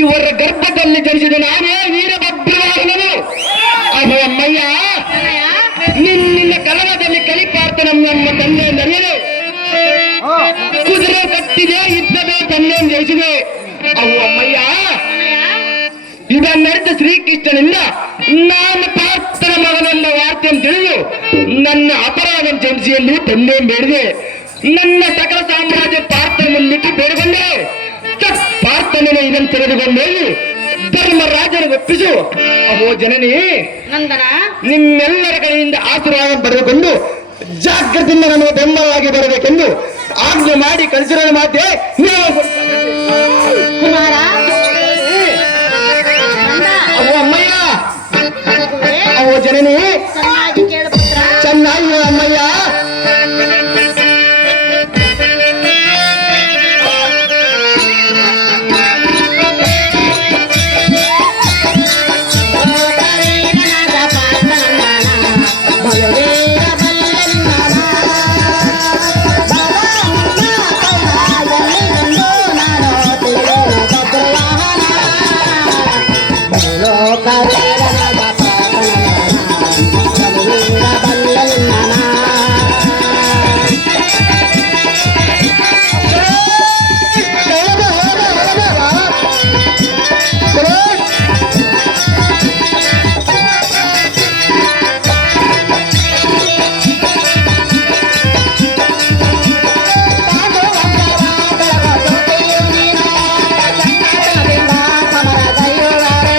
ಇವರ ಗರ್ಭದಲ್ಲಿ ಜನಿಸಿದ ನಾನೇ ವೀರಭದ್ರವಾಹನನು. ಅಹೋ ಅಮ್ಮಯ್ಯ, ನಿನ್ನ ಕಲವದಲ್ಲಿ ಕಲಿಪಾರ್ಥ ನಮ್ಮ ತಂದೆ ನಡೆಯಲು ಕುದುರೆ ಕಟ್ಟಿದೆ, ಯುದ್ಧವೇ ತಂದೆ ಜಯಿಸಿದೆ. ಅಹೋ ಅಮ್ಮಯ್ಯ, ಇದನ್ನರಿತ ಶ್ರೀಕೃಷ್ಣನಿಂದ ನಾನು ಪಾರ್ಥನ ಮಗನೆಂಬ ವಾರ್ತೆಯನ್ನು ತಿಳಿದು ನನ್ನ ಅಪರಾಧ ಜನಿಸಿಯಲ್ಲಿ ತಂದೆ ಬೇಡಿದೆ. ನನ್ನ ಸಕಲ ಸಾಮ್ರಾಜ್ಯ ಪಾರ್ಥನ ಮುಂದಿಟ್ಟು ಬೇಡಿಕೊಂಡೆ. ಪಾರ್ಥನಿನ ಇದನ್ನು ತೆರೆದುಕೊಂಡು ಧರ್ಮರಾಜನಿಗೆ ಒಪ್ಪಿಸು. ಅಹೋ ಜನನಿ, ನಂದನ ನಿಮ್ಮೆಲ್ಲರ ಕಡೆಯಿಂದ ಆಶೀರ್ವಾದ ಪಡೆದುಕೊಂಡು ಜಾಗ್ರತೆಯಿಂದ ನನಗೆ ಬೆಂಬಲವಾಗಿ ಬರಬೇಕೆಂದು ಆಜ್ಞೆ ಮಾಡಿ ಕಳಿಸಿರೋ ಮಾತೆ ನೀವು